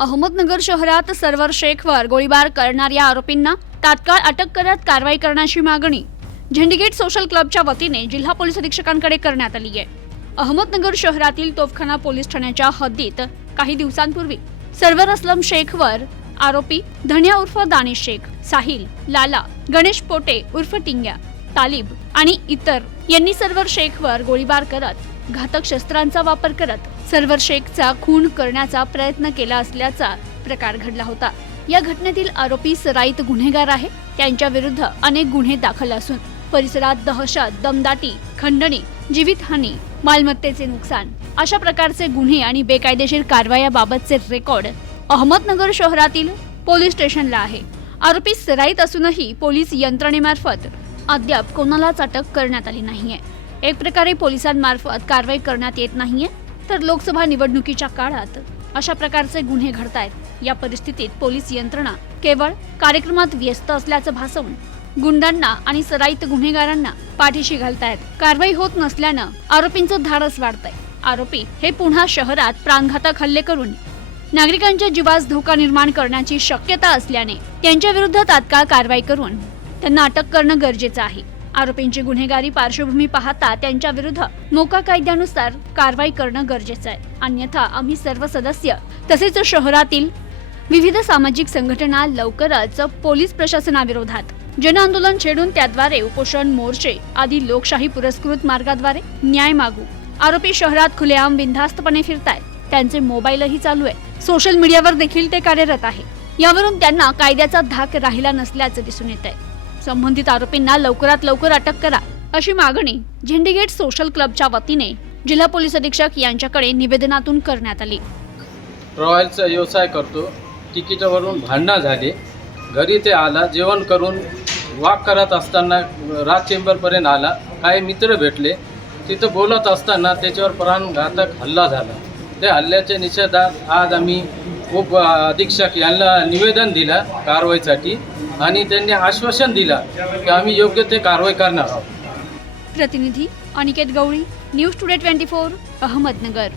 अहमदनगर शहरात सर्वर शेखवर गोळीबार करणाऱ्या आरोपींना तात्काळ अटक करत कारवाई करण्याची मागणी. झेंडीगेट सोशल क्लबच्या वतीने जिल्हा पोलीस अधीक्षकांकडे करण्यात आली आहे. अहमदनगर शहरातील तोफखाना पोलीस ठाण्याच्या हद्दीत काही दिवसांपूर्वी सर्वर असलम शेखवर आरोपी धन्या उर्फ दानिश शेख साहिल लाला गणेश पोटे उर्फ टिंग्या तालिब आणि इतर यांनी सर्वर शेखवर गोळीबार करत घातक शस्त्रांचा वापर करत सर्वर शेखचा खून करण्याचा प्रयत्न केला असल्याचा प्रकार घडला होता. या घटनेतील आरोपी सराईत गुन्हेगार आहे. त्यांच्या विरुद्ध अनेक गुन्हे दाखल असून परिसरात दहशत दमदाटी खंडणी जीवितहानी मालमत्तेचे नुकसान अशा प्रकारचे गुन्हे आणि बेकायदेशीर कारवायाबाबतचे रेकॉर्ड अहमदनगर शहरातील पोलीस स्टेशनला आहे. आरोपी सराईत असूनही पोलीस यंत्रणेमार्फत अद्याप कोणालाच अटक करण्यात आली नाहीये. एक प्रकारे पोलिसांमार्फत कारवाई करण्यात येत नाहीये. तर लोकसभा निवडणुकीच्या काळात अशा प्रकारचे गुन्हे घडतायत. या परिस्थितीत पोलीस यंत्रणा केवळ कार्यक्रमात व्यस्त असल्याचं भासवून गुंडांना आणि सराईत गुन्हेगारांना पाठीशी घालतायत. कारवाई होत नसल्यानं आरोपींचं धाडस वाढतंय. आरोपी हे पुन्हा शहरात प्राणघातक हल्ले करून नागरिकांच्या जीवास धोका निर्माण करण्याची शक्यता असल्याने त्यांच्या विरुद्ध तात्काळ कारवाई करून त्यांना अटक करणं गरजेचं आहे. आरोपींची गुन्हेगारी पार्श्वभूमी पाहता त्यांच्या विरुद्ध मोका कायद्यानुसार कारवाई करणं गरजेचं आहे. अन्यथा आम्ही सर्व सदस्य तसेच शहरातील विविध सामाजिक संघटना लवकरच पोलीस प्रशासनाविरोधात जन आंदोलन छेडून त्याद्वारे उपोषण मोर्चे आदी लोकशाही पुरस्कृत मार्गाद्वारे न्याय मागू. आरोपी शहरात खुलेआम बिनधास्तपणे फिरतायत. त्यांचे मोबाईलही चालू आहे सोशल मीडियावर देखील ते कार्यरत आहे. यावरून त्यांना कायद्याचा धाक राहिला नसल्याचं दिसून येत आहे संबंधित आरोपींना लवकरात लवकर अटक करा अशी मागणी झेंडीगेट सोशल क्लबच्या वतीने जिल्हा पोलीस अधीक्षक यांच्याकडे निवेदनातून करण्यात आली. रॉयलचा व्यवसाय करतो. तिकीटावरून भांडणं झाले. घरी ते आला जेवण करून वाक करत असताना राज चेंबरपर्यंत आला. काही मित्र भेटले. तिथं बोलत असताना त्याच्यावर प्राणघातक हल्ला झाला. त्या हल्ल्याच्या निषेधात आज आम्ही उप अधीक्षक यांना निवेदन दिलं कारवाईसाठी आणि त्यांनी आश्वासन दिलं की आम्ही योग्य ते कारवाई करणार आहोत. प्रतिनिधी Aniket Gawali news today twenty four Ahmednagar.